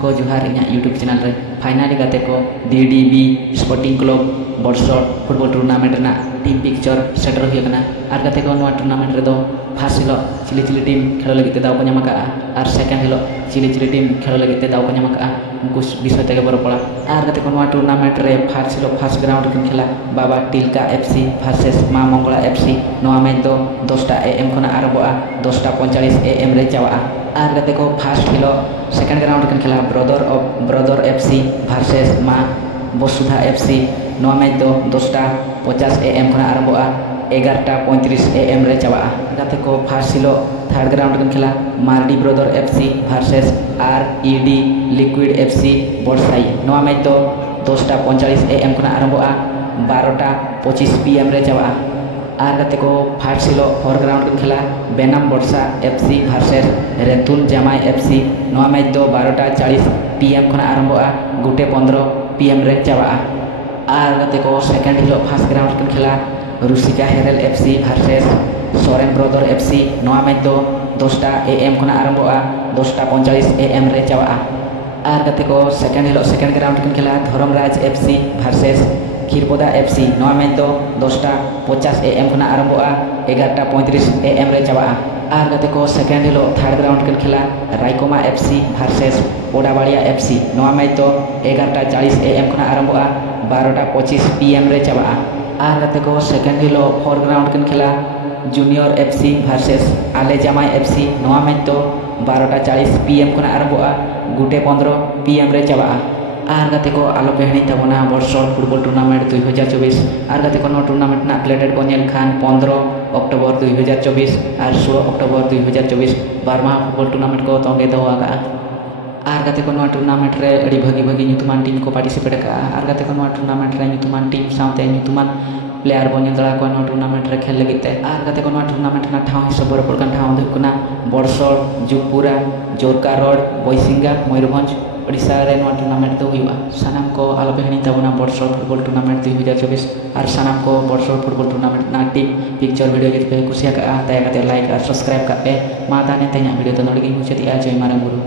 को जोहार इन यूट्यूब चैनल रे फाइनली गाते को DDB sporting club Badsar football tournament team picture सेटर होना और गाते को टूर्नामेंट रे फर्स्ट हिलो चिली चिली टीम खेल लगे दाव को नाम और सेकेंड हिलो चिली चिली टीम खेल लगे दाव को नाम उनको विषय तक बरपड़ा और गाते को टूर्नामेंट रे फर्स्ट हिलो फर्स्ट ग्राउंड किन खेला बाबा टिलका FC भार्सेस माँ मंगला FC मैच दो 10टा AM खना आरम्भा 10:45 AM रे चावा और गाते को फर्स्ट हिलो सेकेंड ग्राउंड किन खेला ब्रदर FC भार्सेस माँ वसुधा FC मैच दो 10:50 AM खना आरम्भा 11:35 AM रे चावा गाते को फर्स्ट हिलो थर्ड ग्राउंड किन खेला मार्डी brother FC versus RED liquid FC बड़साई मैच दो 10:45 AM खना आरम्भा 12:25 PM रे चावा और गाते को फर्स्ट हिलो फोर ग्राउंड किन खेला बेनाम बड़सा FC भार्सेस रेतुन जामाई FC मैच दो 12:40 PM खना आरम्भा 1:15 PM रे चावा और गाते को सेकेंड हिलो फर्स्ट ग्राउंड किन खेला रुसिका Herelle FC versus Soren brother FC match दो 10टा AM खना आरम्भा 10:45 AM रे चावा और गाते को सेकेंड हिलो सेकेंड ग्राउंड किन खेला Dharmaraj FC versus Khirpoda FC match दो 10:50 AM खना आरम्भा 11:35 AM रे चावा और गाते को सेकेंड हिलो थर्ड ग्राउंड किन खेला रायकोमा FC भार्सेस ओडाबाड़िया FC मैच दो 11:40 AM खना आरम्भा 12:25 PM रे चावा और गाते को सेकेंड हिलो फोर ग्राउंड किन खेला जूनियर FC भार्सेस आले जामाई FC मैच दो 12:40 PM खना आरम्भा 1:15 PM रे चावा और गाते को आलो पे हणी तबना बड़सर फुटबॉल टूर्नामेंट 2024 और गाते को टूर्नामेंट ना प्लेटेड को नेल खान 15 अक्टोबर 2024 और 16 अक्टोबर 2024 बारमा फुटबॉल टूर्नामेंट को तंगे दो और गाते को टूर्नामेंट रे अड़ी भागी भागी ᱧᱩᱛᱩᱢᱟᱱ टीम को पार्टिसिपेट का और गाते को टूर्नामेंट रे ᱧᱩᱛᱩᱢᱟᱱ टीम साथे ᱧᱩᱛᱩᱢᱟᱱ प्लेयर बन दड़ा को टूर्नामेंट रे खेल लगे और गाते को टूर्नामेंट ना ठाव हिसाब बरपड़ कान ठाव दो बड़सर जुगपुरा जोरका रोड बईसिंगा मयूरभंज ओडिशा रे टूर्नामेंट दो हुआ सानाम को आलो पे हणी तबना बड़सर फुटबॉल टूर्नामेंट 2024 और सानाम को बड़सर फुटबॉल टूर्नामेंट ना टीम पिक्चर वीडियो जब पे कुसिया का दया लाइक और सब्सक्राइब का पे मा दाने तेना वीडियो तो नोड़ी मुचादी जय मारंग गुरु।